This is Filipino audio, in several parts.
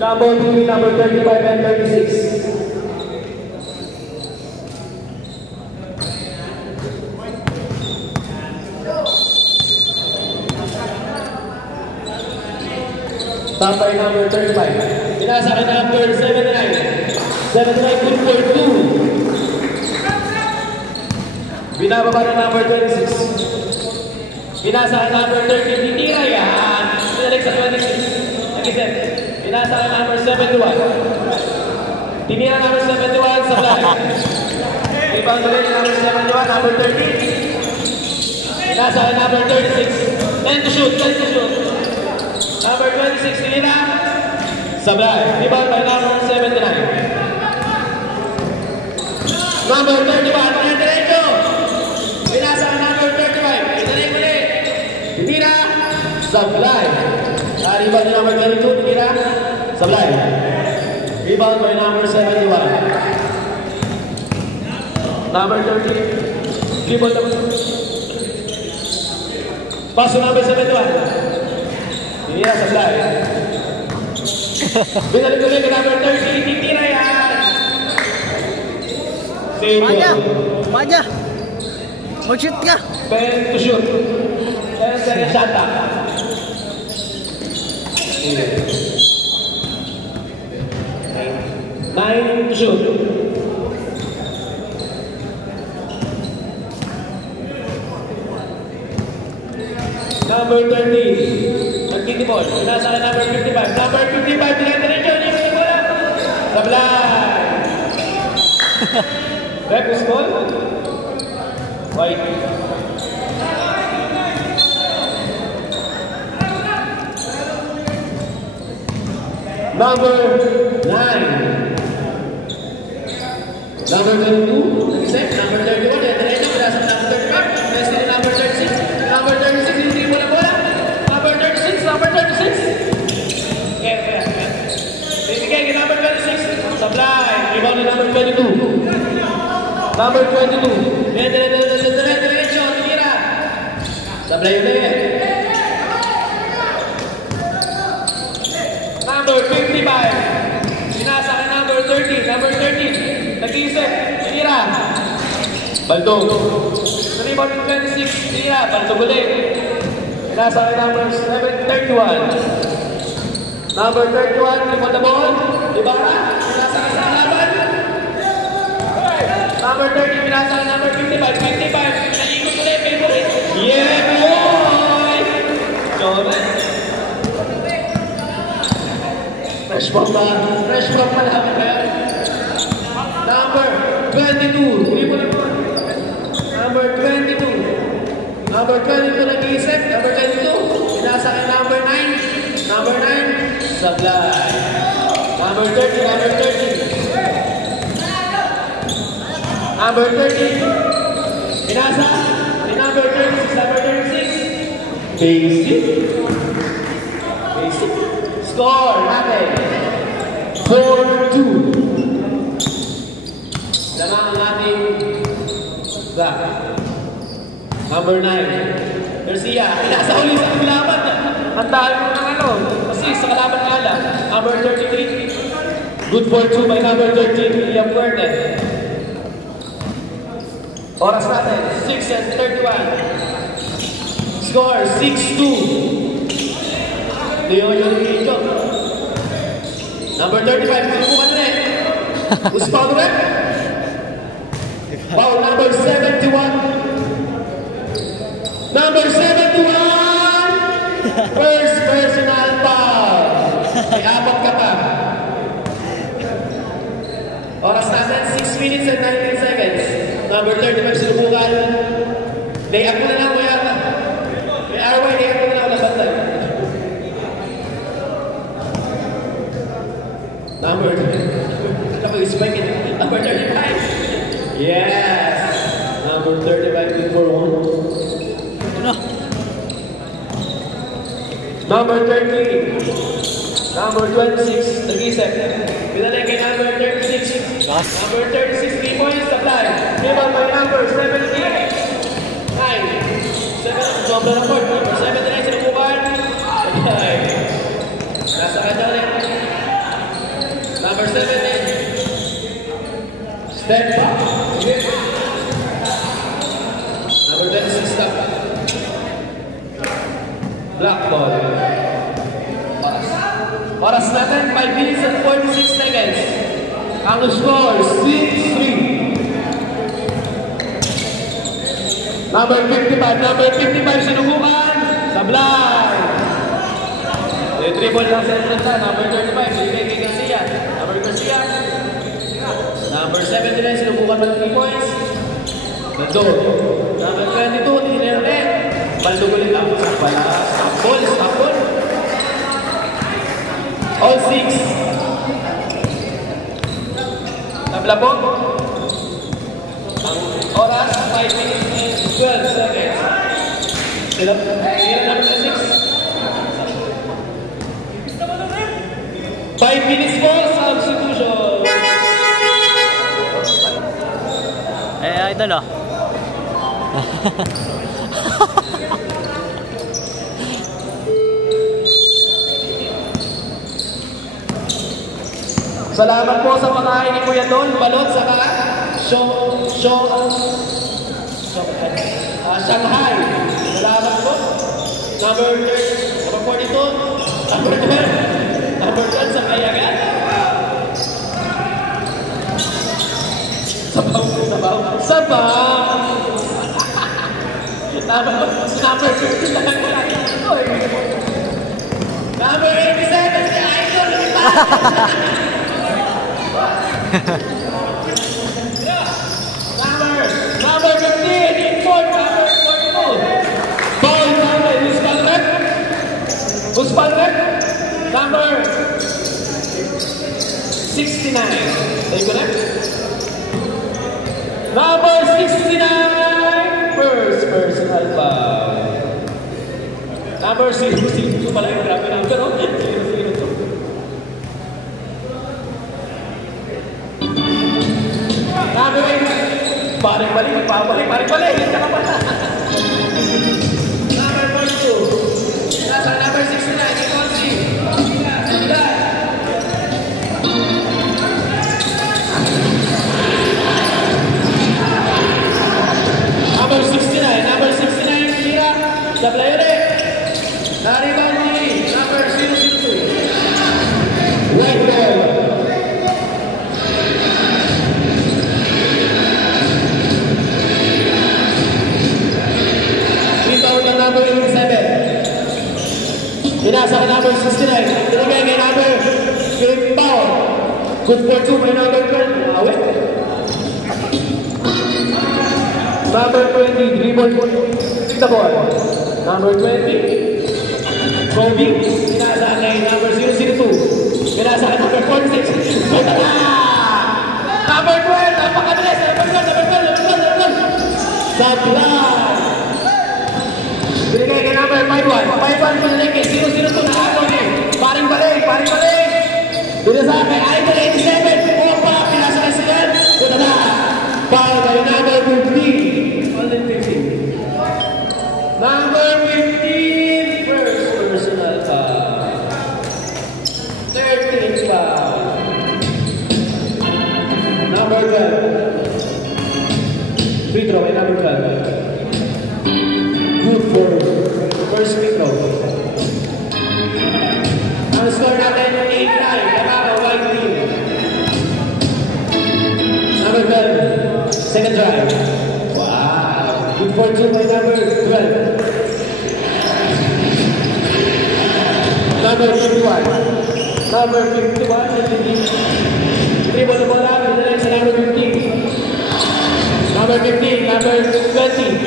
Number 3, number 35 and 36. Tapay number 35. Pinasa ka number 79. 79 good for 2. Binababa na number 26. Pinasa ka number 30. Titira yan. Pinalik sa 26. Nag-isip. Pinasa ka number 71. Tinira number 71 sa flag. Rebound ulit number 71, number 30. Pinasa ka number 36. 10 to shoot, 10 to shoot. Number 26, tinira. Sablay. Rebound by number 79. Number 31, diretso. Pinasa ka number 35. Itanay ulit. Tinira. Sablay. Rebound by number 22, tinira. Sablay. Rebound by number 71. Number 30. Rebound naman. Pass to number 71. Tinira sa fly. Binalik ulit ka number 30. Titira yan. Maja. Maja. Mag-shoot ka. 10 to shoot. 10 seconds shot. 9 to shoot. Number 30. Magtitipon. Nasa ka number 55. Number 55. Tinadiretso. Hindi mo lang. Sablay. Rep is ball. White. Number 9. Number 22. Except number 31. Tinadiretso. Nasa number 35. Nasa number 36. Number 36. Hindi mo lang bola. Number 36. Number 36. Okay. Bibigay ka number 26. Sablay. Rebound ni number 22. Number 22. Diretso. Tira. Sablay ulit. Number 55. Pinasa ka number 30. Number 30. Nag-iisip. Tira. Baldog. Rebound ni 26. Tira. Baldog ulit. Pinasa ka number 31. Number 31. Rebound the ball. Ibarra. Pinasa ka sa laban. Number 30. Pinasa ka number 55. 55. Naikot ulit. Favorite. Yeah, boy! Jordan. Fresh from pa lang kaya. Number 22. Number 22. Number 22 nag-iisip. Number 22. Pinasa ka number 9. Number 9. Sablay. Number 30. Number 30. Number 30. Pinasa. Number 36. Number 36. Basic. Basic. Score natin. 4-2. Dama ang ating back. Number 9. Garcia. Pinasa uli sa kalaban. Hantaan mo ng ano. Kasi sa kalaban nga lang. Number 33. Good for 2 by number 13. Liam Fuerte. Oras natin. 6:31. Score 6-2. Leo Yorito. Number 35, Tubukan rin. Who's foul rin? Foul number 71. Number 71! First personal foul. May apat ka pa. Oras natin, 6 minutes and 19 seconds. Number 35, Tubukan. Day up na lang, kuya. May RY, day up na lang ulang bantay. Number 35. Yes. Number 35 good for 1. Number 30. Number 26. Nag-isip. Pinalay kay number 36. Number 36. 3 points. Supply. Given by number 17. 9. 7. Sobra ng court. Number 7 rin. Sinubukan. Nasa kanya rin. Step back. Number 26 stop. Black ball. Oras natin, 5 minutes and 46 seconds. Ang score, 6-3. Number 55 sinubukan. Sablay. Dribble lang sa entrance. Number 35, binigay kay Garcia. Number 79, sinubukan mo ng 3 points. Nandun. Number 22, tinilere. Baldugulit ang sakbala. Sakbol. All 6. Tabla po. Ang oras, 5 minutes and 12 seconds. Sila number 6. 5 minutes po, substitution. Idol oh. Salamat po sa pagkain ni Kuya Don, balot sa Shanghai. Salamat po. Number 42, number 12 sa Kayagan. Sabaw. Number 50 lang. Number 87 si Idol. Number 15, import, number 42. Ball number, Uspalret. Number 69. Are you correct? Number 69, first personal foul. Number 0-0 pala yung grabe number, no? 0-0. Number 8, balik-balik. Tsaka pala. Number 42, nasa number 69, Ikonsi. Number 69, Tira. Sablayore. Naribandi, number 002. Right ball. Rebound ng number 87. Pinasa kay number 69. Tinigay kay number 5 power. Good for 2 by number 12. Awit. Number 20, dribble. Take the ball. Number 20, Kobe. Pinasa kay number 002. Pinasa kay number 46. Number 12, napakabilis. Number 12. Sablay. Binigay kay number 51. 51 pinalik kay 002 na ako niya. Paring balik. Pinasa kay Idol 87. Opa, pinasa kay Sinan. Punta na. Foul kay number 15. Number 15, first personal foul. 13th foul. Number 12. Free throw kay number 12. Good for first free throw. Ang score natin 8-9. Nakaka white team. Number 12. Second drive. Wow. Good for 2 by number 12. Number 51. Number 51. Dribble the ball out. The next number 15. Number 15. Number 20.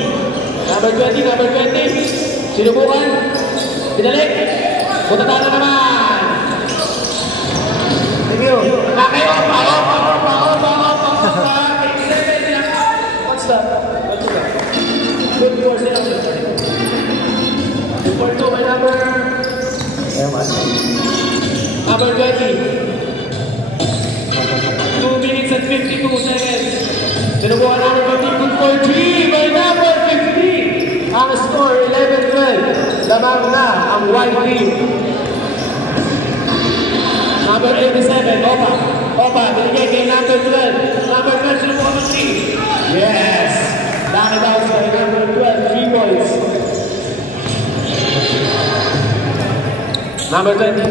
Number 20. Number 20. Sinubukan. Pinalik. Putatana naman. Thank you. Nakayo. What's that? Good for sila. Good for 2 by number. Number 20. 2 minutes and 52 seconds. Sinubukan number 15. Good for 3 by number 15. Ang score 11-12. Lamang na ang white team. Number 87. Opa. Binigay kay number 12. Number 12. 3. Yes! Knocked out by number 12, 3 points. Number 20.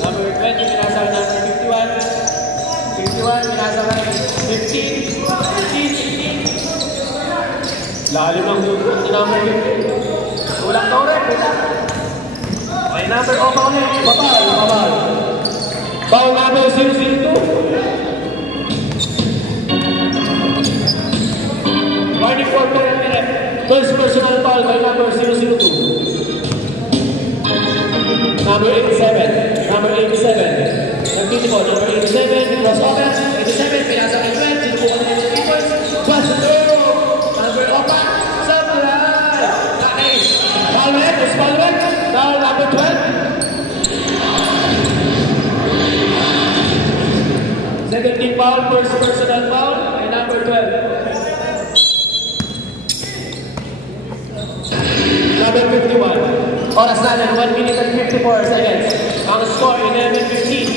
Number 20, pinasa ka number 51. 51, pinasa ka 15. 15. Lalim ng dugtong ni number 15. Ulang na ulit. May number o pa ulit. Babal. Foul number 002. Warning for penalty ref. First personal foul by number 002. Number 87. Number 87. Nagtiti po. Number 87. Cross over. 87. Pinasa ng 12. Sinubukan na yung 3 points. Plus 2. Number opa. Samurai. Okay. Foul ref. Foul ref. Foul number 12. Second team foul. First personal foul by number 12. Number 51. Oras natin, 1 minute and 54 seconds. Ang score, 11-15.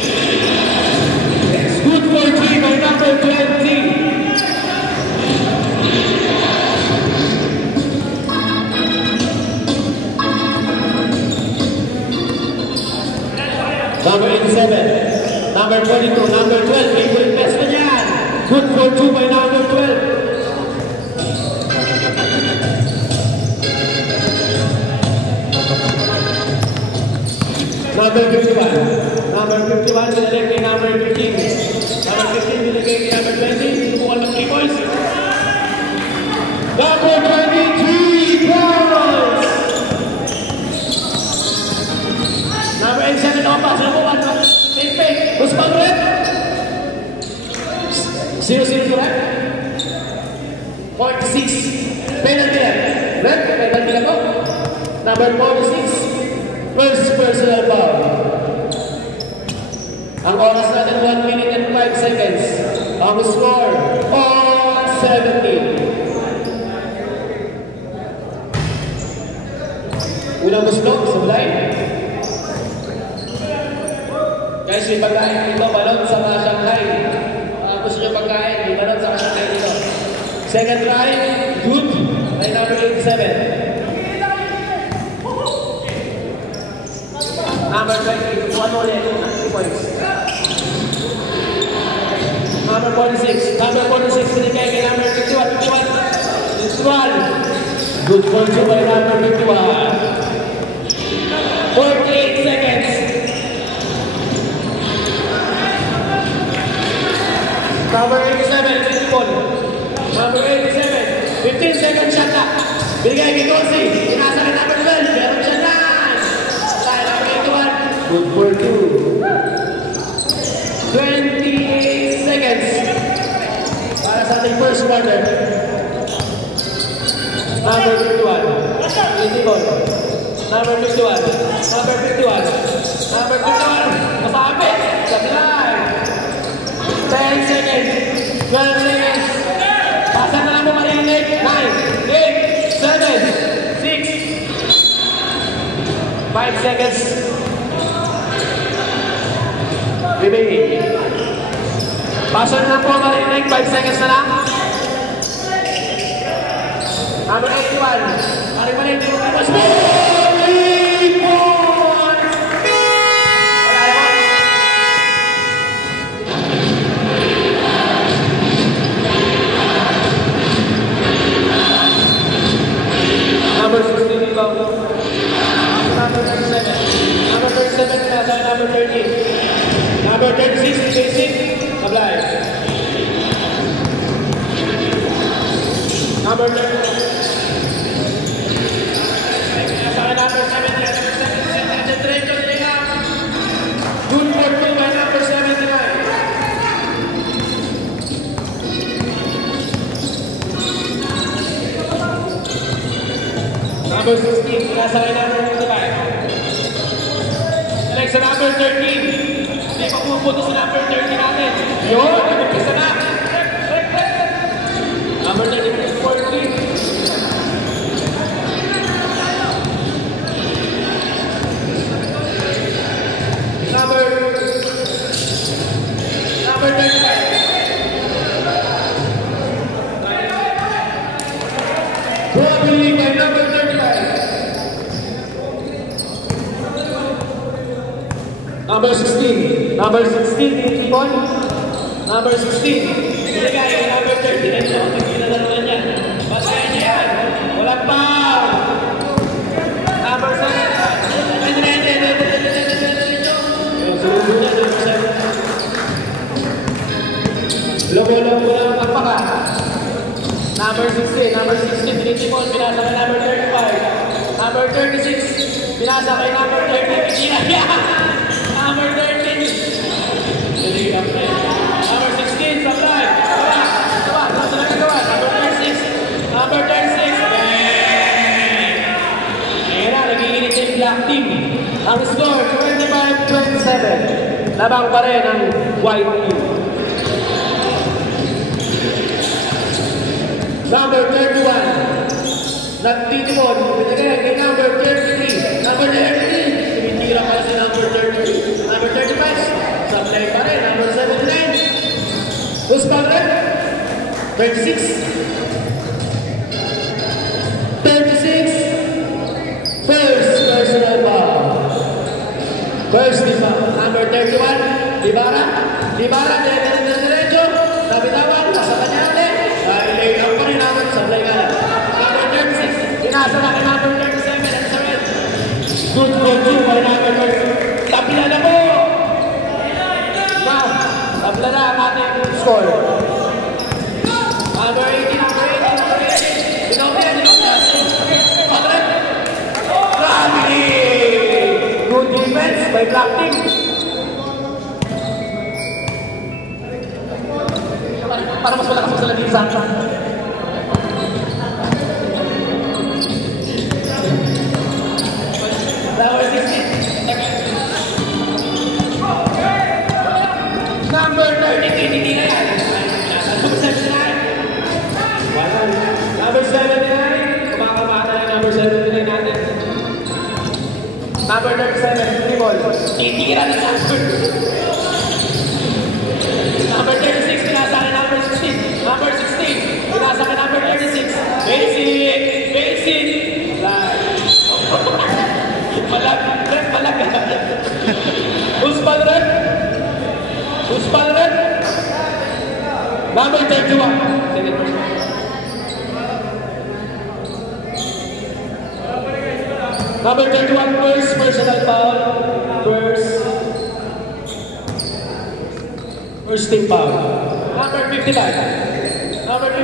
It's good for 3 by number 20. Number 87. Number 22. Number 12. April best na yan. Good for 2 by number 12. Number 51. Number 51 binalik kay number 15. Number 15 binalik kay number 20. Sinubukan ng 3 points. Number 23 points! Number 87 opa. Sinubukan ng fake. Guspang red. 0-0 correct? 46. Penalty red. Red? Penalty red ko. Number 46. First personal foul. Ang oras natin 1 minute and 5 seconds. Ang score, on 17. Unang gusto, sublay. Guys, may pagkain dito, balon sa Shanghai. Gusto nyo pagkain, may balon sa Shanghai dito. Second try, good, ay number 87. Number 20, 1 more 2 points. Number 46, binigay kay number 51. Good for 2 by number 51. 48 seconds. Number 87, Fishball. Number 87, 15 seconds shot na. Binigay kay Corsi, inasa kay number 12, meron siya na. Good for 2. 28 seconds. Para sa ating first quarter. Number 51. Number 51. Number 51. Number 51. Masapit. Sabilan. 10 seconds. 12 seconds. Pasa na lang mo marinig. 9, 8, 7, 6, 5 seconds. Remaining. Pasok na po marinig. 5 seconds na lang. Number 81. Marinig. Number 16 rebound. Number 37. Number 37 nasa number 13. Number 36, basic, apply. Number 30. Number 79. Good for 2 by number 79. Number 16, nasa number 55. Select sa number 13. Hindi pa pupunto sa number 30 natin. Yun, nag-umpisa na. Number 30, 14. Number 35. Number 16. Number 16, Tipon. Number 16. Binigay kay number 13. Ito, pinadalaman niya. Basahin niya yan. Walang foul. Number 7. Surubo niya, number 7. Logo-logo lang ang pagpaka. Number 16. Number 16, Tipon. Pinasa kay number 35. Number 36. Pinasa kay number 30. Pinira niya. Number 13. Number 16, supply. Gawa. Nasa nagagawa. Number 36. Number 36. Ayan na, nag-iinit yung black team. Ang score, 25-27. Labang pa rin ang white team. Number 31. Nagtitimon. Pinagay kay number 33. Number 33. Tumitira pa si number 33. Number 35. Supply pa rin. Number 79. Who's pa rin? 36. 36. First personal foul. First foul. Number 31. Libara. Libara. Diretso. Tabi-taban. Nasa kanya ulit. Lay up pa rin naman. Supply ka lang. Number 36. Inasa na kay number 37. And Sarel. Good by number 30. Tabla na po. Now, tabla na ang ating score. Number 18. Number 18. Number 18. Dinopia. Patret. Grabe. Good defense by Black Team. Para mas malakas mo sa labisan. Number 16. Number 33. Hindi na yan. Number 79. Number 79. Kumakamata na number 79 natin. Number 37. Tribol. Titira na number. Number 36. Pinasa ka number 16. Number 16. Pinasa ka number 36. Basic. Palag. Who's Palred? Number 31. Second person. Number 31, first personal foul. First team foul. Number 55.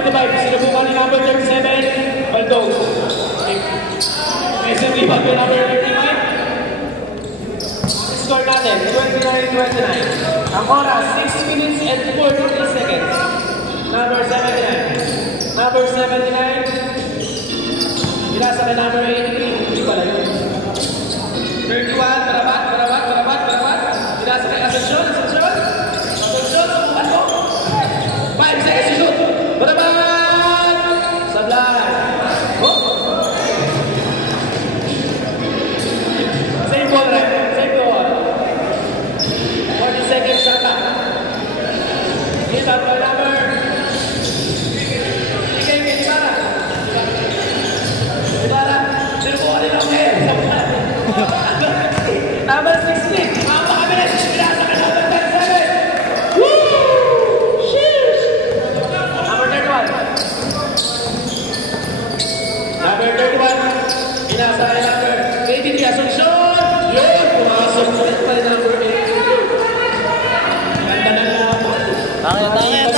Sinubukan ni number 37. Baldo. Messi rebound kay number 35. Score natin, 29-29. Ang oras, 6 minutes and 43 seconds. Number 79. Number 79. Binasa kay number 83. Hindi pala yun. 31, Barabat. Binasa kay Ascension. Ano? 5 seconds to shoot. Barabat! Sablay. Oh! Same ball, right? Same ball. 40 seconds shot na. Hit up by number. Number 16. Napakabilis. Pinasa ka number 37. Woo! Sheesh! Number 31. Number 31. Pinasa ka number 83. Asunsyon. Yun! Pumasok ulit pa rin number 83. Ganda na naman. Tangin.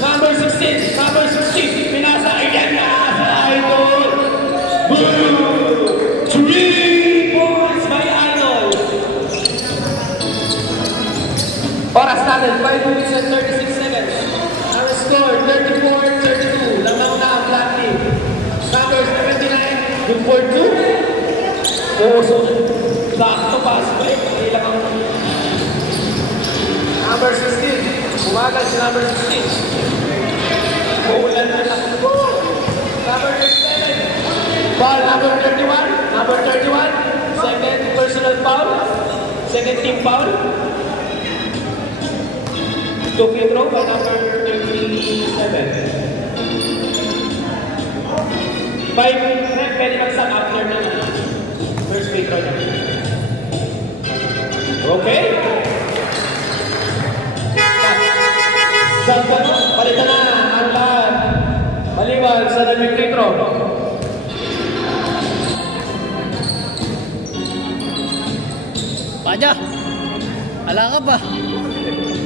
Number 16. Number 16. Pinasa. Ayan na! Sa idol. Boom! 3 points by Idol. Oras natin, 5 minutes and 36 seconds. Our score, 34-32. Lamang na ang Black Team. Number 79, yung 4-2. So, sakto pass break. Ilang ang... Number 16. Umagal si number 16. Maulan na lang. Number 37. Foul number 31. Number 31. Second personal foul. Second team foul. 2 free throw by number 37. 5 pwede mag-sum after na first free throw niya. Okay. ito na ang lahat. Maliwag sa naging free throw. Paja! Ala ka pa!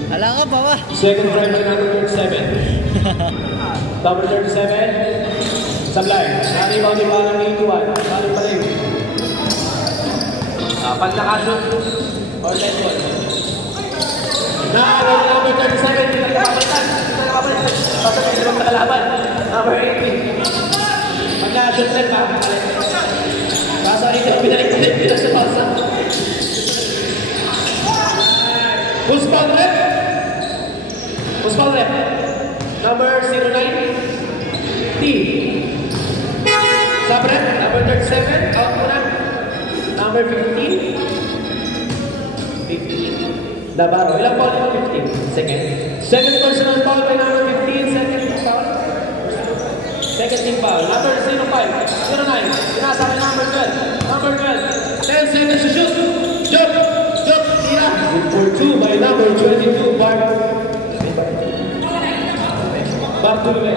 Ala ka pa ba? Second try by number 37. Number 37. Sablay. Naribaw ni Parang 81. Parang pa rin. Pag nakashoot or let go. Number 37. Hindi na kapalitan. Basta may dalawang nakalaban. Number 18. Pag nakashoot let ka. Basta ito. Pinalik sa pasa. Who's foul rep? Who's foul rep? Number 09. T. Sabrep. Number 37. Out muna. Number 15. 15. Navarro. Ilang foul ito? 15. Second. Second personal foul by number 15. Second foul. Second team foul. Number 05. 09. Pinasa by number 12. Number 12. 10 seconds to shoot. Jump. Jump. Tira. For 2 by number 22. Bart. Bart Tulve.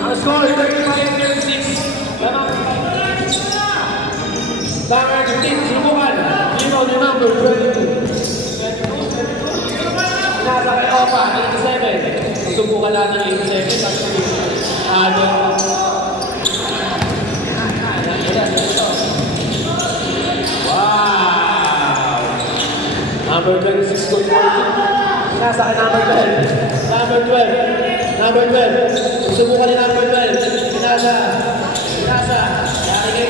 Ang score 35-36. Number 15. Sinubukan. Lino ni number 22. Nasa kay Opa, 87. Subukan natin 87. Wow! Number 26, good 14. Nasa kay number 12. Number 12. Number 12. Subukan ni number 12. Pinasa. Yari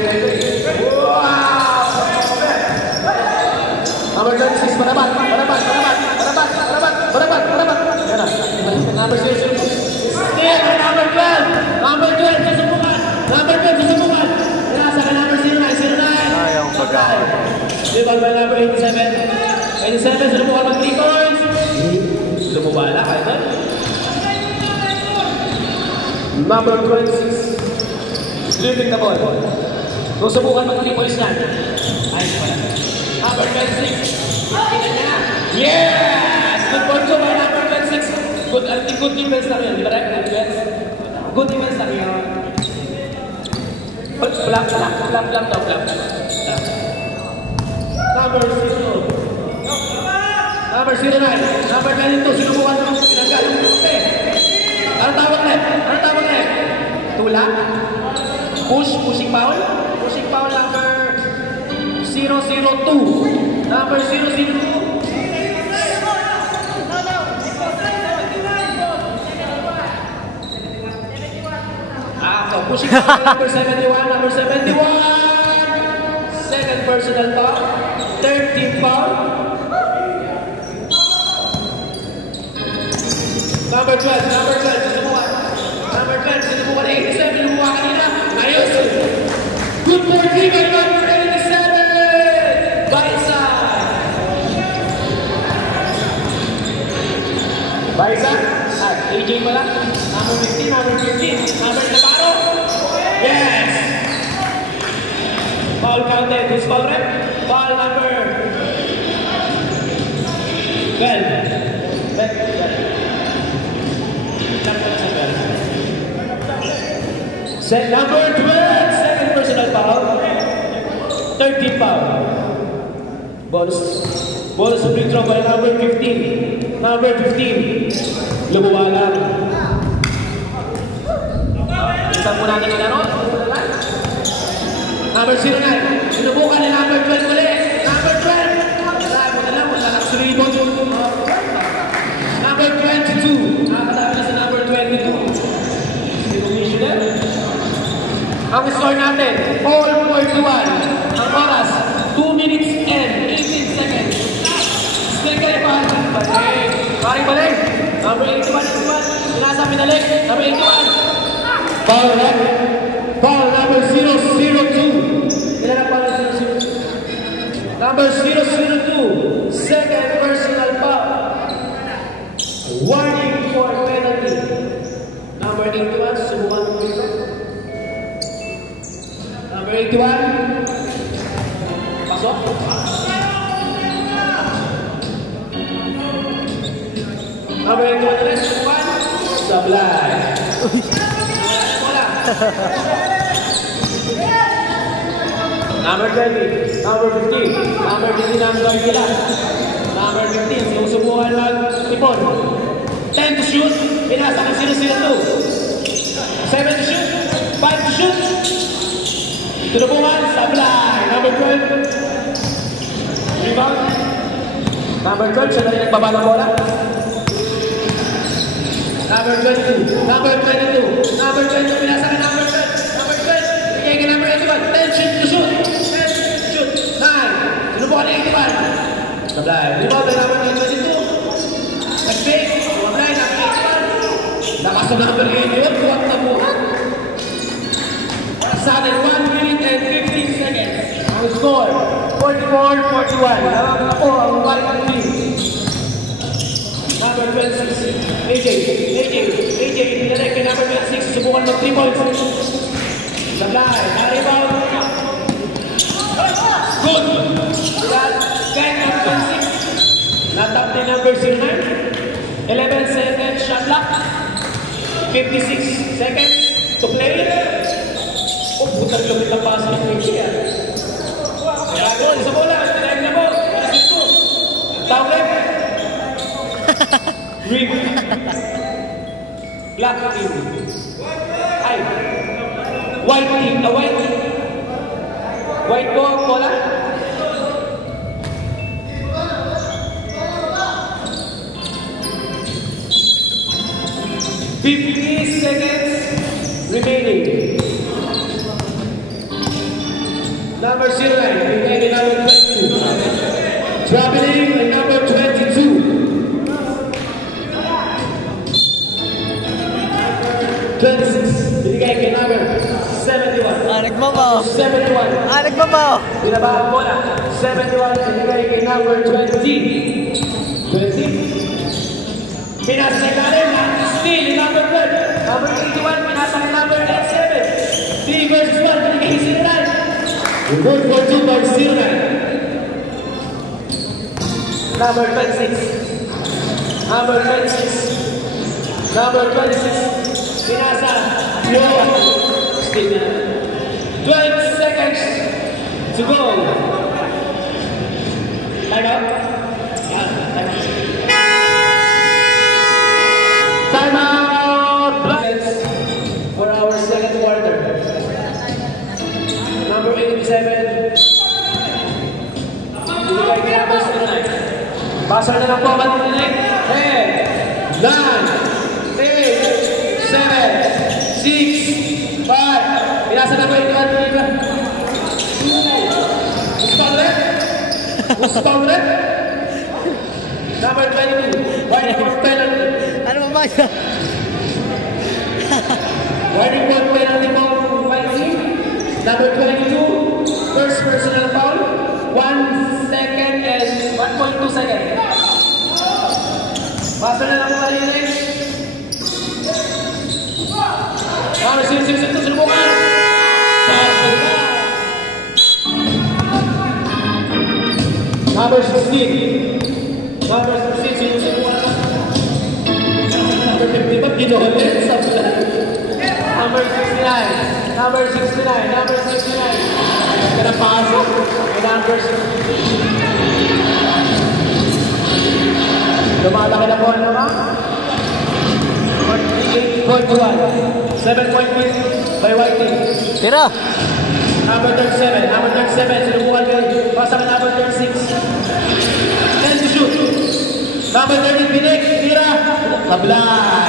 kayo dyan. Wow! Number 26, panabat. Yan na. Number 6. Still, number 12. Number 12, susubukan. Pinasa ka number 09. Ayaw pag-awal. Libag by number 87. 87, susubukan mag 3 points. Lumubala, kaya na. Number 26. Dribbling the ball. Kung subukan mag 3 points na. Ayos pala. Number 26. Yes! Good point by number 26. Good defense lang yun. Di ba right? Good defense lang yun. Black. Number 0. Number 09. Number 22. Sinubukan mo. Pinanggal. Anong tawag na? Tulak? Pushing foul? Pushing foul number 002. Number 002. So pushing foul number 71. Second personal foul. Third team foul. Number 12, sinubukan. Number 12, sinubukan. 87, sinubukan kanina. Ayos! Good for Driven, number 87! Baisa? AJ pala. Number 15, Number Navarro. Yes! Foul counted. Who's foul rep? Foul number 12. Set number 12, second personal foul. 13 foul. Bonus free throw by number 15. Number 15. Lumuwala. Isang po natin ang laro. Number 09. Sinubukan ni number 12 ulit. Number 12. Wala na lang. Wala lang suribon. Number 22. Nakakatabi na sa number 22. Sinuwisyo na. Ang score natin, 4.1. Ang oras, 2 minutes and 18 seconds. Still kayo pa. Balik. Number 81. Pinasa pinalik. Number 81. Foul rep. Foul number 002. Ilan ang foul 002? Number 002. Second personal foul. Warning for penalty. Number 81. Subukan mo dito. Number 81. Sablay. Number 20, number 15, number 15 ang guard nila. Number 15, sinusubukan mag-ipon. 10 to shoot, pinasa ng 0-0-2. 7 to shoot, 5 to shoot. Tinubungan, Sablay. Number 12, rebound. Number 12, siya na rin nagbaba ng bola. Number 22, number 22, number 22, pinasa ng number 12. Number 12, bigay ka number 81. 10 shoot to shoot. 10 shoot, 9. Tinubungan ng 81. Sablay, rebound na number 22. Nag-fake, Sablay, nag-81. Lakas ng number 81, kuwag na buhat. Sa atin, 1 minute and 15 seconds. Ang score, 44-41. Alam na po ang Warrior team. Number 26, AJ, pinalay kay number 26, subukan mag 3 points. Sablay, na-rebound. Good! Kaya number 26, natap ni number 09. 11 seconds, shot clock. 56 seconds to play. Oh, butar lumit ang pass ng AJ. Dragon, isa bola, pinag na po. Tawag. Green. Black team. Ay. White team. White. White ko ang bola. seconds remaining. Number 09, remaining number 22. Traveling at number 22. 26, binigay kay number 71. Nagbabaw. 71. Nagbabaw. Binaba ang bola. 71, binigay kay number 20. 20. Pinasa kay Karen, steal yung number 12. Number 81, pinasa kay number 87. 3 versus 1, binigay kay 09. Good for 2 by 09. Number 26. Number 26. Number 26. Pinasa, Yoa, still 12 seconds to go. Time out. Time out. For our second quarter. Number 87. Ibigay kay number 09. Passer na lang po, matinig. 10, 9, 8, 7, 6, 5. Pinasa na ba ito at ito? Uspa ulit? Number 22. Warning for penalty. Ano ba siya? Warning for penalty mo. Number 22. First personal foul. 1 second and 1.2 seconds. Passer na lang po malinis. Number 66 ito sinubukan. Number 16. Number 16 sinusubukan. Number 50 ba? Ginoholit sa plan. Number 69. Number 69. Number 69. Kaya pasok. Number 60. Lumalaki na po naman. 48-41. 7-point win by White team. Tira. Number 37. Number 37. Sinubukan kayo. Pasa ka number 36. 10 to shoot. Number 13. Binig. Tira. Sablay.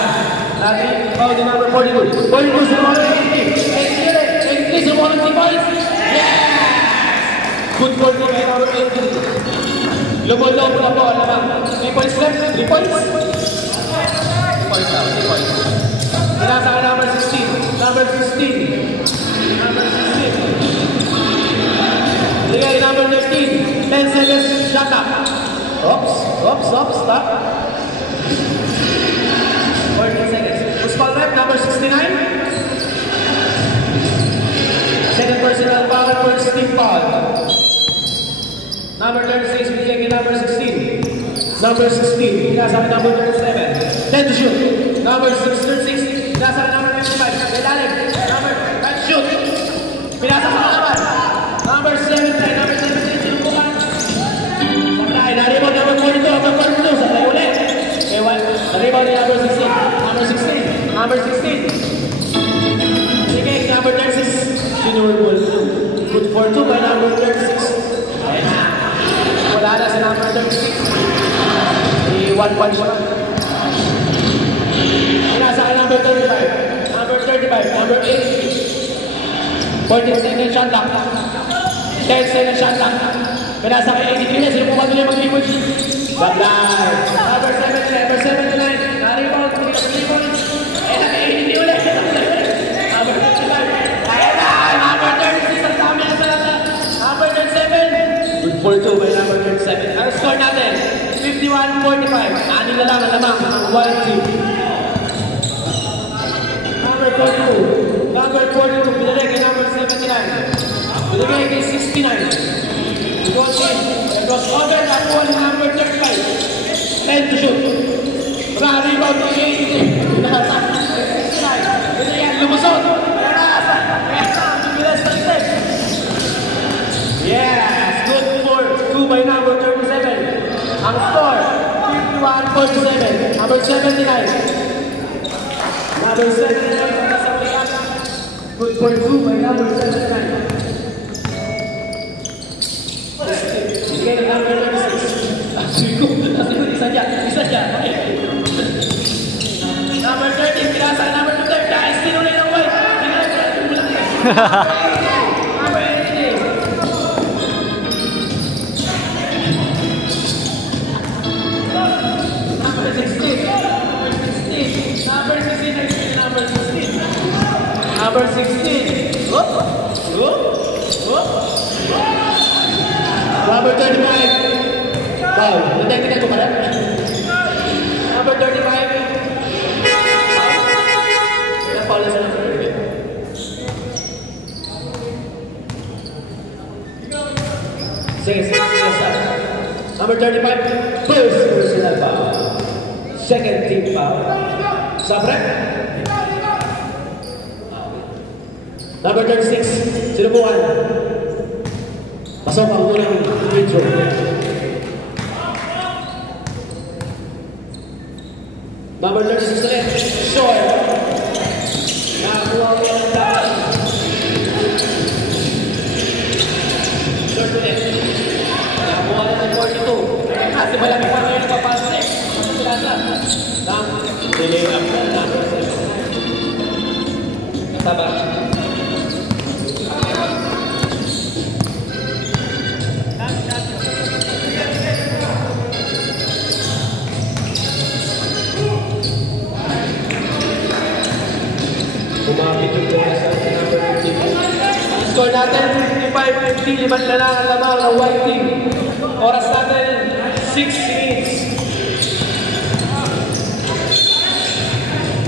Natin. Foul din number 42. 42. Sinubukan kayo. 83. 83. Sinubukan kayo 3 points. Yes! Good for you by number 83. Lumulong na po. 3 points left. 3 points. 3 points now. 3 points. Pinasa ka number 16. Number 16. Number 16. Ligay number 13. 10 seconds. Shut up. Oops. Oops. Oops. Stop. 14 seconds. Uspa left. Number 69. Second personal foul. First team foul. Number 36. Ligay number 16. Number 16. Pinasa ka number 37. 10 to shoot. Number 6, pinasa ka number 55. Ilalim. Number 5, shoot. Pinasa ka naman. Number 7, number 17, sinubukan. Sablay, na-rebound number 42, number 42. Sablay ulit. Okay, na-rebound ni number 16. Number 16. Sige, number 36. Junior ball 2. Good for 2 by number 36. Ayan na. Wala na sa number 36. 1 point siya. Pinasa ka number 35. Number 35. Number 8. 14-second shot clock. 10-second shot clock. Pinasa ka 83 na. Sino pumato niya mag-rebound? Sablay. Number 79. Na-rebound. Rebound. Ayan na. 83 ulit. Number 35. Ayan na. Number 36. Ang dami na sa lahat. Number 37. Good for 2 by number 37. Ang score natin. 51-45. Anin na lang ang lamang ang wild team. Number 42. Number 42. Pinalay kay number 79. Pinalay kay 69. Goes in. And goes over that wall in number 35. 10 to shoot. Rebound to 80. Pinasa. 69. Pinalay lumusot. Pinasa. Bibilas ng 10. Yes. Good for 2 by number 37. Ang score, 51-47. Number 79. Number 79. Good for 2 by number 79. Sige, number 36. Asiko, isa dyan. Number 30, pinasa number 30. Guys, tinulay ng white. Number 80. Number 16. Whoop. Number 35. Wow, natake kita kemarin. Number 35. Kenapa oleh sana? Sige. Number 35. First personal foul. Second team foul. Sabre. Number 36, sinubukan. Pasok ang unang free throw. Number 36 ulit, short. Nakakuha ko yung dapat. Short ulit. Nakakuha na ng 42. Kasi malamig pa ngayon napapasok eh. Delay up na number 7. Tama. Umapit yung players sa number 50. Score natin, 55-50. 5 na lang ang lamang ng white team. Oras natin, 6 minutes.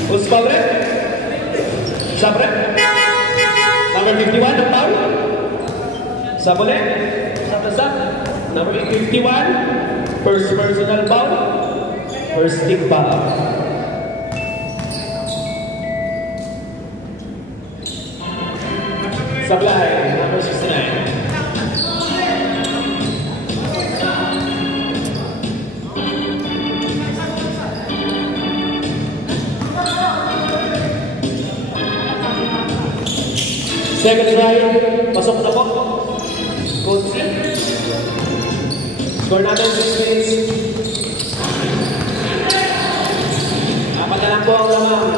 Uspabre? Sabre? Number 51, ang foul? Sabole? Sapasap? Number 51, first personal foul. First team foul. Sablay, number 69. Second try, pasok na po. Code 3. Score natin 6 minutes. Apat na lang po ang lamang.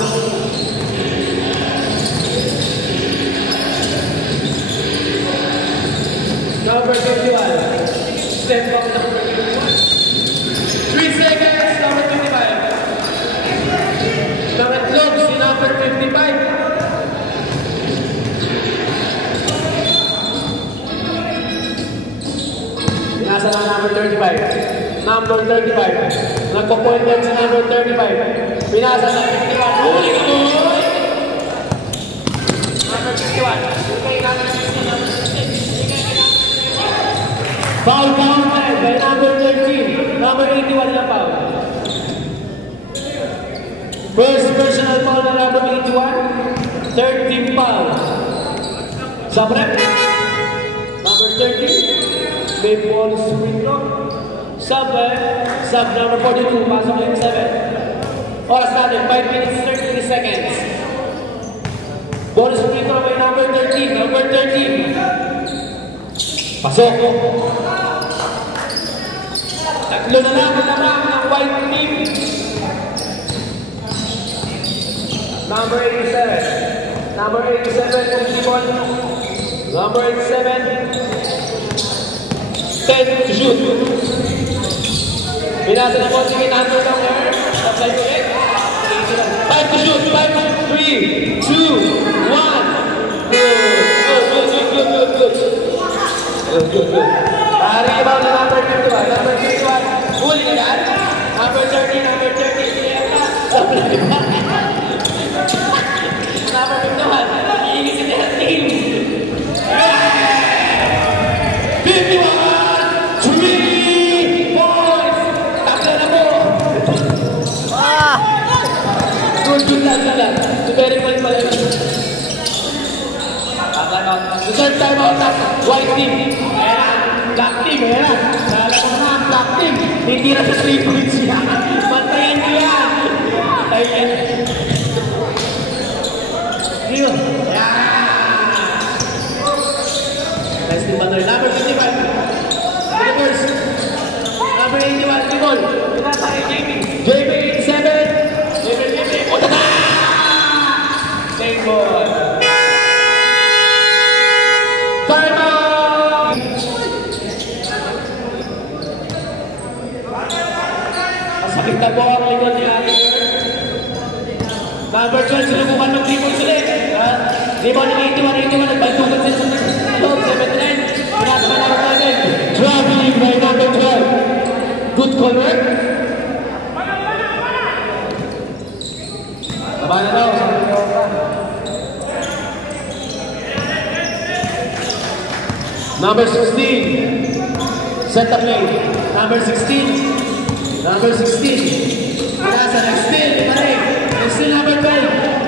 Number 51. Step back number 51. 3 seconds, number 55. Nangatlog si number 55. Nasa na number 35. Number 35. Nagpo-point lang si number 35. Pinasa sa 51. Huli ka mo! Number 51. Okay, number 16, number 16. Foul counted by number 13. Number 81 na foul. First personal foul na number 81. Third team foul. Sub-rep. Number 30. May ball screen throw. Sub number 42. Pasok yung 7. Oras natin, 5 minutes 30 seconds. Ball screen throw by number 13. Number 13. Pasok. Tatlo na lang ng white team. Number 87. Number 87, Pokemon. Number 87. 10 to shoot. Binasa na po si Kinanto ng air. Apply ko ulit. 5 to shoot. 5, 3, 2, 1. Good. Rebound na number 51. Number 51. Huli ka yan. Number 30. Number 30. Supply ba? Number 51. Iinisin niya ang team. 51! 3 points! Takla na po! Good lang. Very point pala yun. The third time out of white team. Black team, black team. Hindi na sa 3 points yan. Bantayan niyo yan. Yun. Nice team bantayan. Number 55. Universe. Number 81. Timon. Pinasa kay JB. JB 87. JB. Utata! Same ball. Time out! Masakit na po ang likod ni Ate Girl. Number 12, sinubukan mag 3 points ulit. Rebound ng 81, nagbantugan sila sa loob, 79. Pinasa ka number 11. Traveling by number 12. Good call, right? Taba na daw. Number 16. Set the play. Number 16. Number 16. Pinasa, next steal. Next steal, number 12.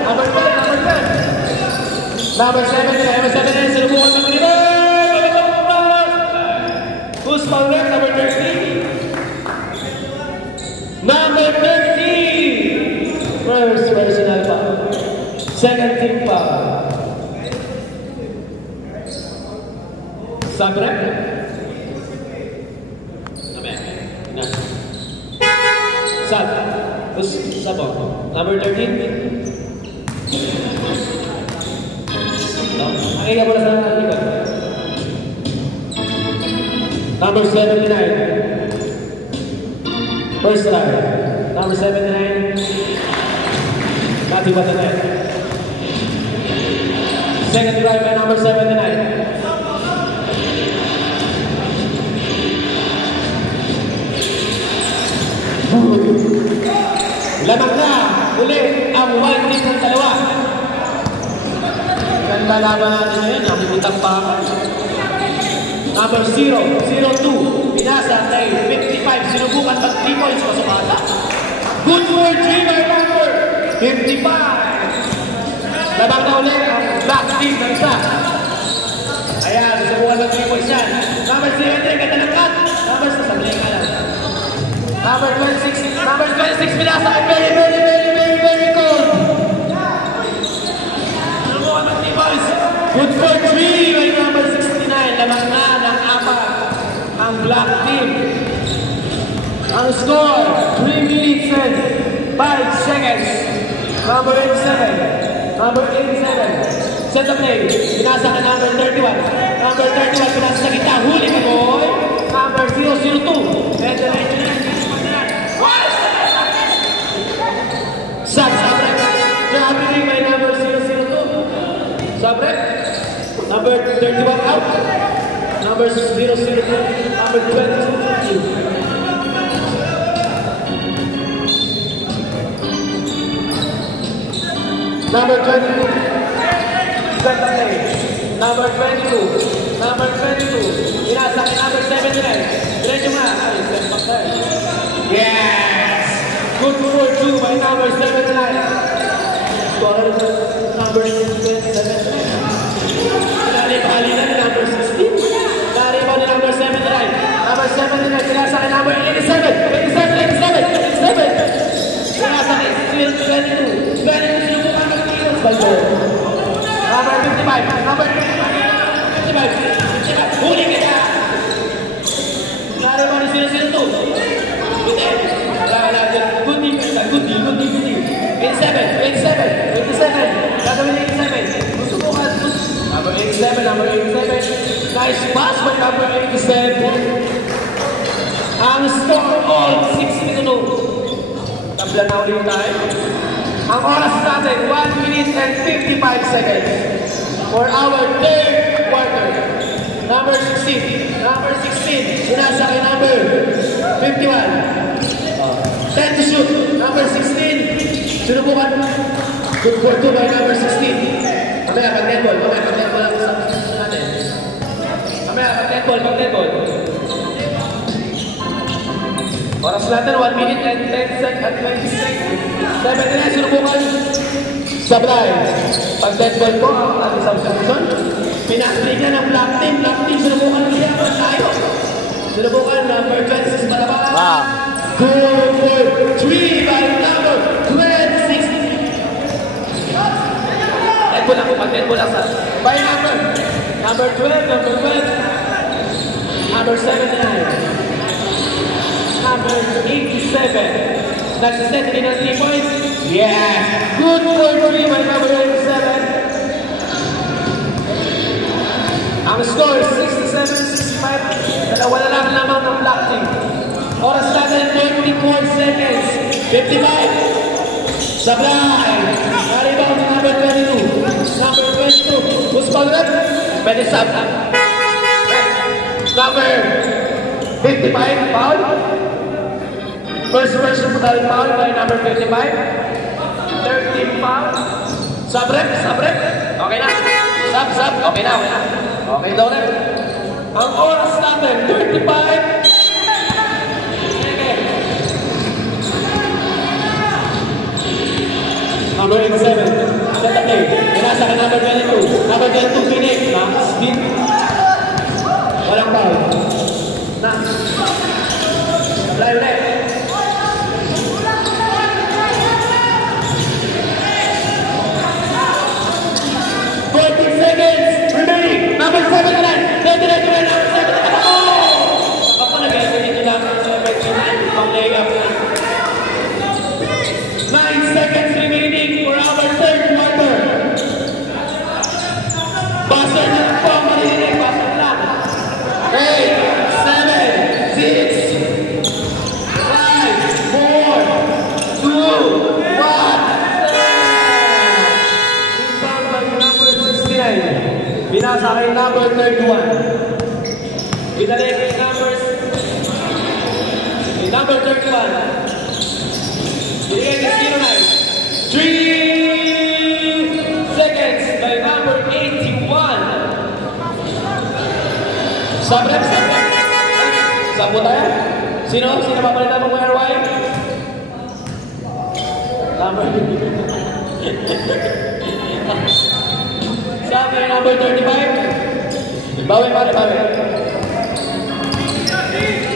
Number 12, number 12. Number 7, sinubukan ng rebound. Who's foul left? Number 13. Number 13. First personal foul. Second team foul. Sub-rep. Sub. Sub. Number 13. Angin ka muna sa likod. Number 79. First try. Number 79. Nothing but the net. Second try by number 79. Lamang na uli ang white team ng dalawa. Ganda laban natin ngayon, nakikitang pa ako. Number 0-02, pinasa kay 55, sinubukan mag 3 points pasumata. Good for 3 by number 55. Lamang na uli ang black team ng isa. Ayan, sinubukan mag 3 points yan. Number 0-3, ganda ng cut. Number 6, sablay ka lang. Number 26, pinasa kay very cold. Sinubukan mag 3 points. Good for 3 by number 69. Lamang na ng apat ang black team. Ang score, 3 minutes and 5 seconds. Number 87. Number 87. Set the play. Pinasa ka number 31. Number 31, pinasa sa kita. Huli ka, boy. Number 002. And the 99. Sub-rep. Traveling by number 002. Sub-rep. Number 31 out. Number 002. Number 22. Number 22. Set the play. Number 22. Number 22. Inasa kay number 79. Diretso nga. Ay, set back there. Yes! Good for 2 by number 79. Scorer number 7. Bali-bali na number 16. Bali-bali number 79. Number 79, pinasa kay number 87. 87. Pinasa kay 22. 22 sinubukan ng Kilos Baldo. Number 55. Number 55. Huli kita. Bali-bali sino-sino. Good defense. 87. Gagawin 87. Susubukan. Number 87. Nice pass by number 87. Ang score all 6-2. Tabla na ulit tayo. Ang oras natin, 1 minute and 55 seconds for our third quarter. Number 16. Sinasa kay number 51. 10 to shoot. Number 16. Sinubukan. Good for 2 by number 16. Mamaya pag-netball ang sa natin. Mamaya pag-netball. Oras natin, 1 minute and 10 seconds at 20 seconds. 79, sinubukan. Sablay. Pag-netball po, ang ating substitution. Pinakli niya ng black team. Sinubukan niya. Tayo. Sinubukan, number 26 palabas. Wow. Good for 3 by number 26. Netball lang sa by number 12, number 79, number 87. Nagsiset din ang 3 points. Yes! Good for 3 by number 87. Ang score 67-65. Dalawa na lang naman ng black team. Oras natin 34 seconds. 55. Sablay. Naribaw ng number 22. Number 22. Who's followed? Pwede sub. Number 55. Foul. First person foul by number 55. 13 foul. Sub-rep. Okay na. Sub. Okay na. Okay daw na. Ang oras natin 35. Number 87, set up play. Pinasa ka number 22. Number 22, Phoenix. Speed. Walang foul. Fly ulit. 14 seconds remaining. Number 79. Number 79. Ako nag-ito dito lang sa 79. Pang-layup na. 9 seconds remaining for our third quarter. Buzzer na lang po, marinig. Buzzer na lang. 8, 7, 6, 5, 4, 2, 1. Inbound by number 69. Binasa kay number 31. Binalik kay number 31. Binigay kay 09. 3 seconds by number 81. Sabrep. Sabo tayo. Sino papalitan mo RY? Number Sabi number 35. Bawi.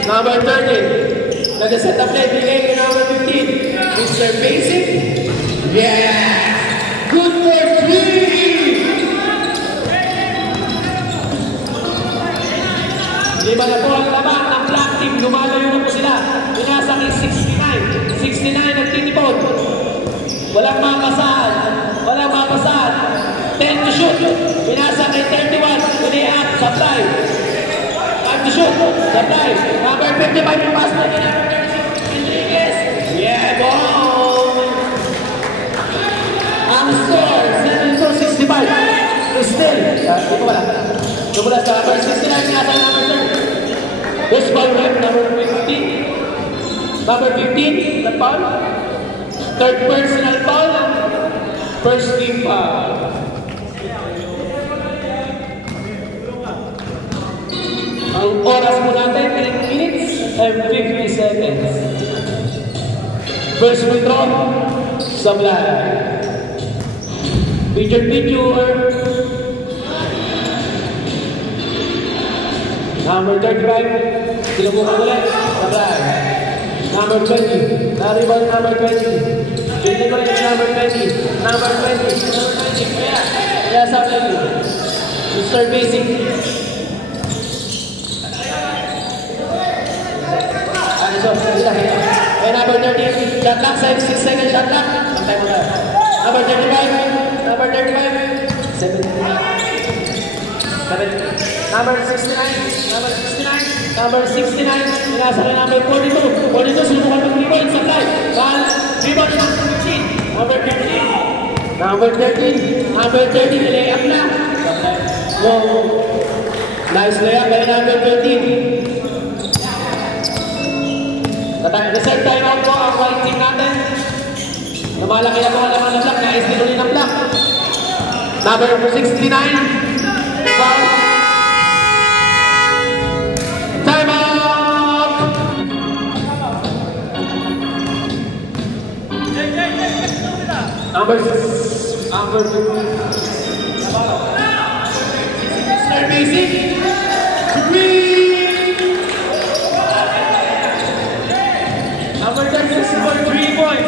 Number 30. Nag-set up play. Binigay kay number 15. Mr. Basic. Yeah! Good for 3! Lima na po ang laban ng black team. Lumalayo na po sila. Pinasa kay 69. 69 nagtitipod. Walang mapasahan. 10 to shoot. Pinasa kay 31. Pini-up. Supply. 5 to shoot. Supply. Number 55 yung pass na kay number 36. Enriquez. Yeah, ball! Ang score, 7-65. Still, ito wala. Tumula sa number 69, nasa number 30. This ball rep, number 15. Number 15, the foul. Third personal foul. First team foul. Ang oras po natin, 10 minutes and 50 seconds. First free throw, Sablay. Picture. Number 35, sinubukan ulit, Sablay. Number 20, na-rebound number 20. Pili ko rin number 20. Number 20. Kaya Sablay. Mr. Basic. And number 30, shot clock, 6 seconds shot clock. Number 35, number 35, 7. Number 69, number 69, inasa rin number 42. 42, sinubukan ng rebound, Sablay. Rebound, number 13. Number 13, layup na. Nice layup by number 13. Reserve timeout po ang white team natin. Lumalaki na po ang laman ng block. Nais din ulit ng block. Number 69. Foul. Timeout! Number 3. Number 36 for 3 points.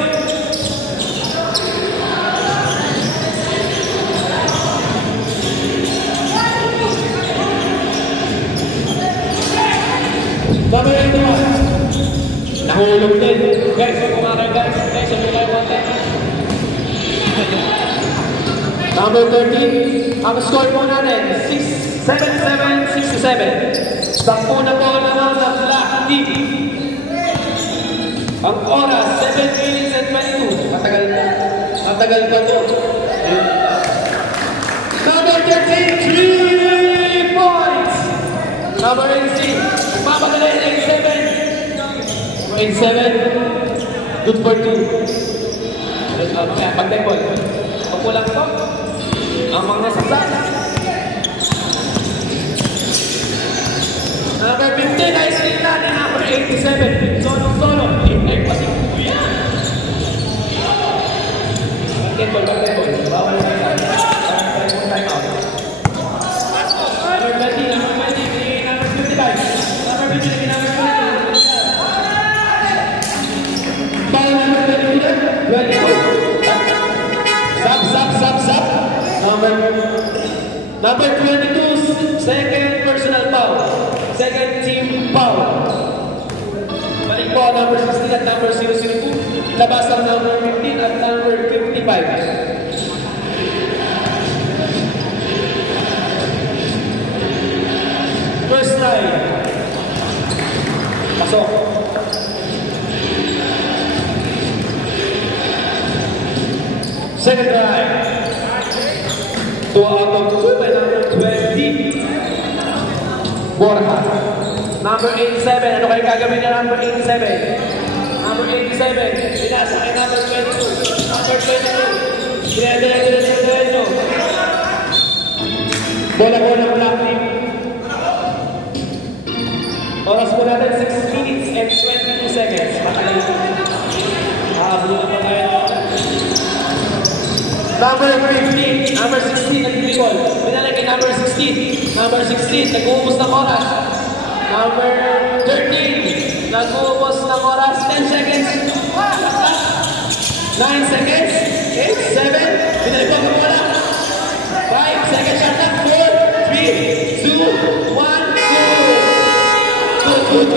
Number 81. Nahulog din. Guys, kumakan guys. Guys, ano kayo konti? Number 13. Ang score po natin, 7-7, 6-7. Sampu na po naman ng Black Team. Ang oras, 7 minutes and 22. Matagal pa po. Number 13, 3 points. Number 18, papadala 8-7. Good for 2. Pag-temple. Pagkulang po. Ang mga nasaktan. Number 15, nice lead natin. Number 87, solo. Pag-temple. Bawal na tayo. Time out. Number 20, number 55. Number 50, number 22. Ball number 22. Sub. Number 22, second personal foul. Second team foul. Balik po number 16 at number 002. Labas ang number 15 at number 55. First try. Pasok. Second try. 2 out of 2 by number 20. Borja. Number 87. Ano kayo gagawin niya number 87? Number 87. Binasa kay number 22. Number 22. Diretso. Bola ng Black Team. Oras po natin 6 minutes and 22 seconds. Matagal po. Makabulan pa tayo. Number 15, number 16, nag-recall. Pinalagay number 16. Number 16, nag-uubos ng oras. Number 13, nag-uubos ng oras. 10 seconds. 9 seconds. 8, 7. Pinalagay ng bola. 5 seconds. 4, 3, 2, 1, go. Good.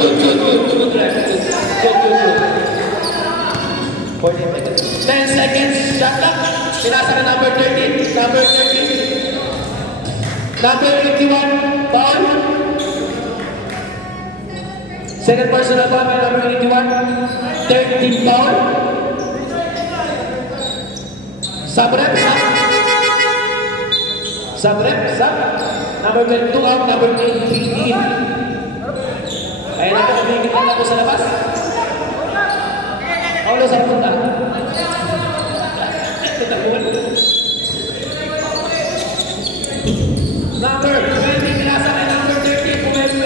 10 seconds. Shot clock. Pinasa na number 13. Number 13. Number 81. Foul. Second personal foul by number 81. 13 foul. Sub-rep. Number 22 out. Number 18. Ayan na po. Nabigit na po sa labas. Paulo sa punta. Number 20, pinasa kay number 13, pumipis.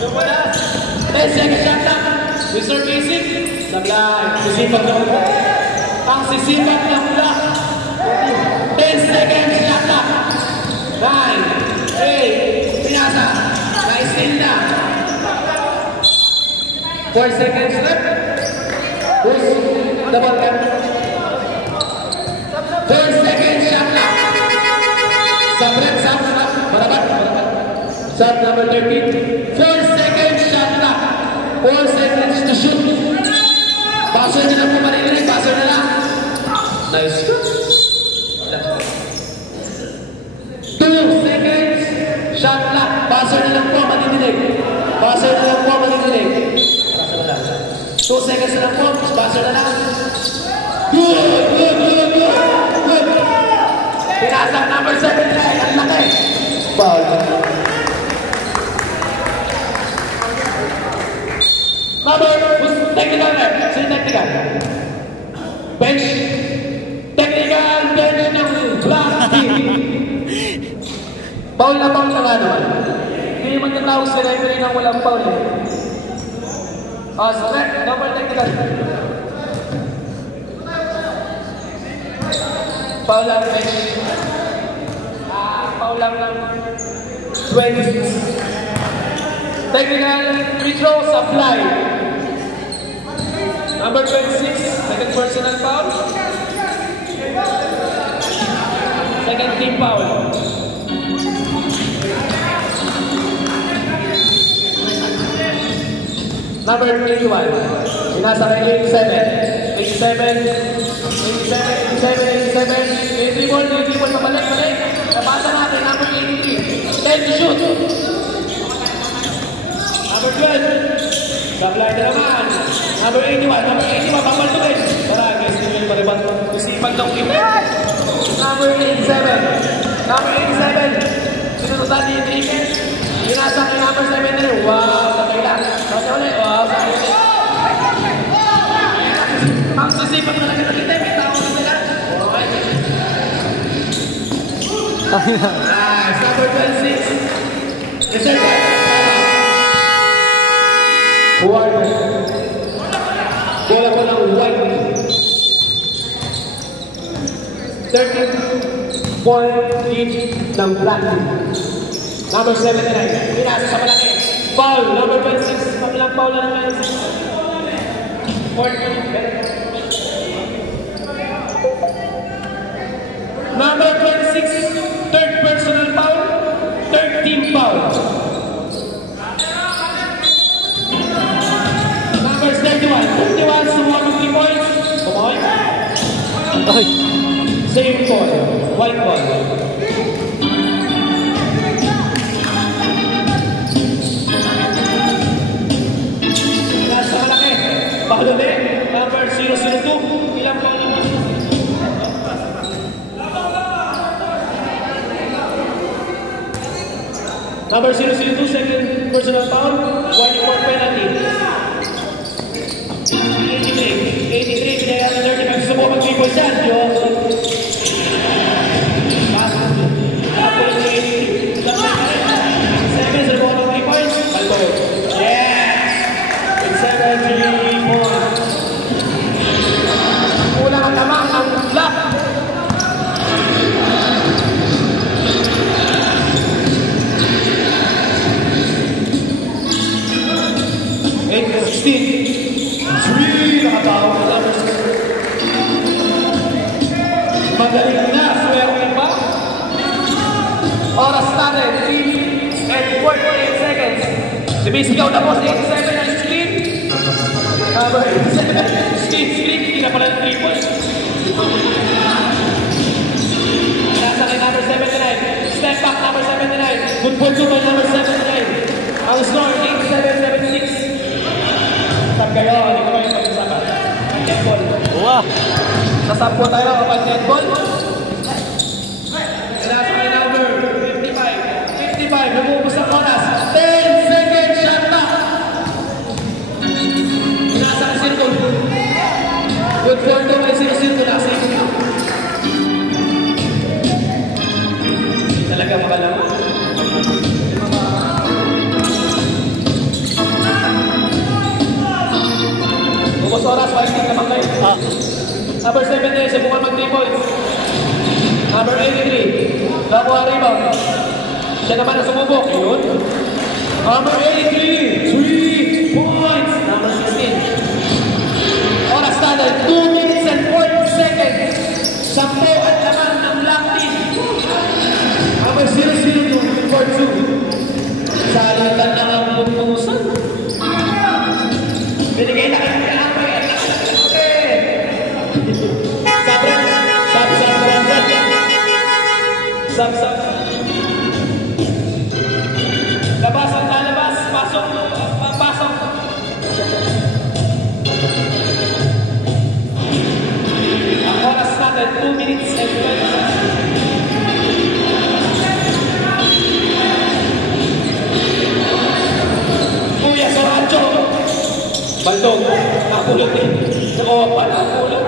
Numulas. 10 seconds shot clock. Mr. Basic, sablay. Sisipag na mula. Ang sisipag na mula. 10 seconds, shot na. 9, 8, pinasa. Nice steal na. 4 seconds left. Push, double tap. 4 seconds, shot na. Sabret, barabat. Shot number 13. 4 seconds, shot na. 4 seconds to shoot. Buzzer na lang po marinig. Buzzer na lang. Nice. 2 seconds. Shot clock. Buzzer na lang po marinig. Buzzer na lang po marinig. 2 seconds na lang po. Buzzer na lang. Good. Pinasang number 7 na. Ang laki. Foul. Technical rep. Sino technical? Bench. Technical bench ng Black Team. Foul na nga naman. Hindi man natawag si referee ng walang foul. Strike. Number technical. Foul lang bench. Foul lang ng 26. Technical free throw supply. Number 26, second personal foul. Second team foul. Number 21, pinasa kay 87. 83 ball, mabalik. Napasa natin, number 83. 10 to shoot. Number 12, supply na naman. Number 81, bawal to guys. Tara, guys, hindi pa rin ba? Isipan daw kita. Number 87. Sinututan ni Enriquez. Pinasa kay number 7 na rin. Wow, sakay lang. Sakay ulit. Wow, sakay ulit. Ang sisipan na lang kita. May tao na sila. Nice, number 26. Yes, sir. Warden. Bola po ng white. 13-point lead ng black. Number 79. Pinasa sa malaki. Foul. Number 26. Pakilang foul na ng 26. 14. Number 26. Third personal foul. Third team foul. Number 31. Sumuha ng 3 points. Come on. Same ball. White ball. Nasa malaki. Pahaluli. Number 002. Ilang ball naman? Number 002. Second personal foul. White ball penalty. 83, pinaya ng 35 sa buong mag-3 points yan. Seconds sa buong mag-3 points. Yes! It's 7-3 points. Kulang ang tamang ang black. Magaling na, swerte pa. Oras natin, 3 and 48 seconds. Sumisigaw na po sa 87 ang screen. Number 87, screen, hindi na pala ng 3 points. Nasa kay number 79, step back number 79. Good point to by number 79. Ang score, 87-76. Stop kayo, hindi ko kayo pag-usapan. Net ball. Wow! Sasampo tayo kapag net ball. Nasa kay number 55, nag-uubos ang oras. 10 seconds, shot na. Nasa ang circle. Good for 2 by 0-0 na. Talaga makalaman. sinubukan mag 3 points. Number 83. Nakuha rebound. Siya naman ang sumubok. Yun. Number 83. 3 points. Number 16. Oras natin. 2 minutes and 40 seconds. 10 at naman ng black team. Number 002 for 2. Salitan na ang pupulusan. Binigay na kayo ng apoy at Sab. Labas ang lalabas. Pasok. Pasok. Ang oras natin, 2 minutes and 20 seconds. Kuya Soracho. Baldog. Nakulot eh. Oo, nakulot.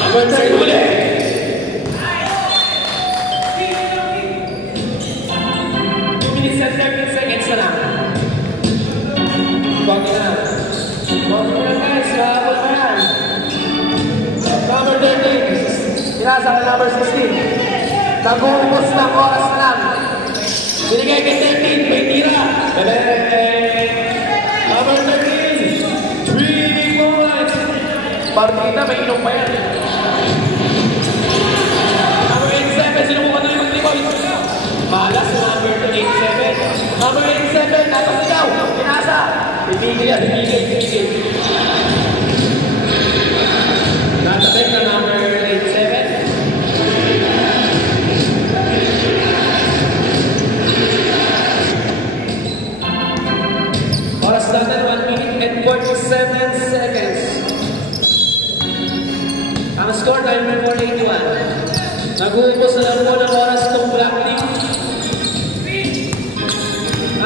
Number 3 ulit. Seconds na lang. Bagi na. Bagi na guys. Habol na yan. Number 13. Pinasa ka number 16. Nag-uubos ng oras na lang. Binigay kay 13. May tira. Number 13. 3 points. Partida, may inom pa yan. Number 87. Sinubukan na yung mag 3 points. Malas na number 87. Number 87, nakasigaw. Pinasa. Pipigil yan, pipigil. Nakasabit na number 87. Oras natin, 1 minute and 47 seconds. Ang score, timer 481. Nag-uupos na lang po ng oras itong black team.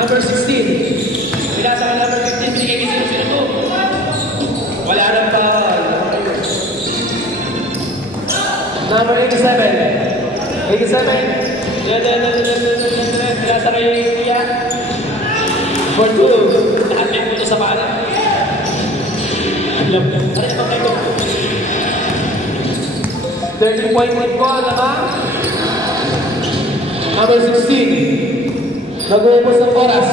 Number 16. Pinasa ka number 15. Binigay kay 002. Wala nang bawal. Number 87. 87. Pinasa kay Kuya. For 2. Lahat may puto sa para. Alam. Ano yung pagkaito? 30-point ball naman. Number 16. Nag-uupos ng oras.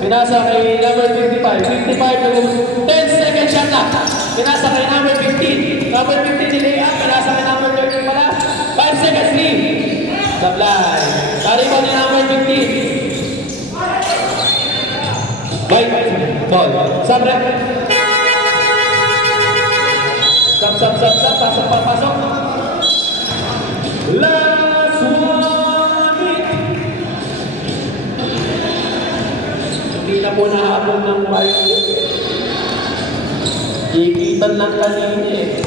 Pinasa kay number 55. 55 nag-uupos. 10 seconds shot na. Pinasa kay number 15. Number 15 delay up. Pinasa kay number 13 pala. 5 seconds lead. Sablay. Tari ba ni number 15? Bye. Ball. Sabre. Sap. Pasok. Last one. Hindi na po nahabol ng white. Ikitan lang kanina eh.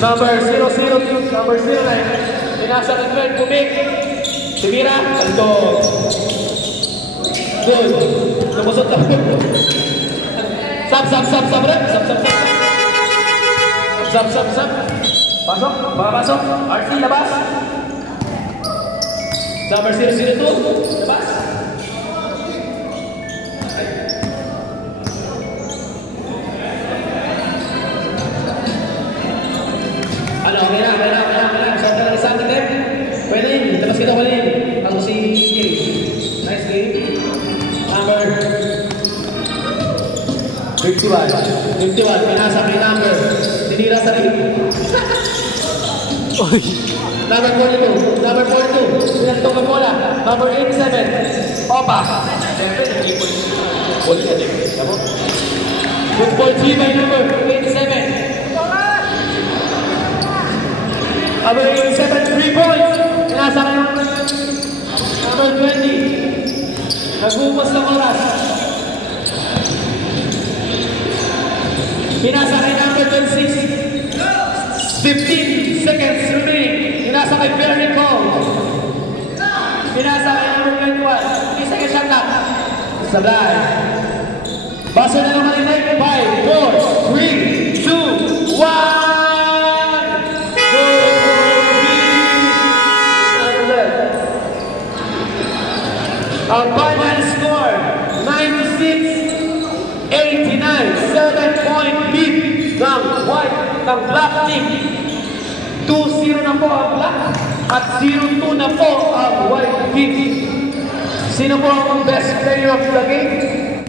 Number 002, number 09. Pinasa ng 12, Kubik. Sibira, Baldog. Good. Lumusot na po. Sap. Pasok, papasok. RC, labas. Number 002, labas. Ano, okay na. Saan ka lang isang natin? Pwede yun. Labas kita, pwede yun. Ako si Jay. Nice game. Number 51. Pinasa kay number. Tinira sa rin. Number 42. Pinagtong ang bola. Number 87. Opa. Siyempre, nag-ipon. Boli ka din. Tamo? Football team by number 87. Number 87, 3 points. Pinasa ka number 20. Nag-uupos ng oras. Pinasa kay number 26. 15 seconds remaining. Pinasa kay Perry Cole. Pinasa kay number 21. 3 seconds shot clock. Sablay. Basa na naman yung 5, 4, 3, 2, 1. Our final score, 96-89, 7-point lead. white ng black team. 2-0 na po ang black at 0-2 na po ang white team. Sino po ang best player of the game?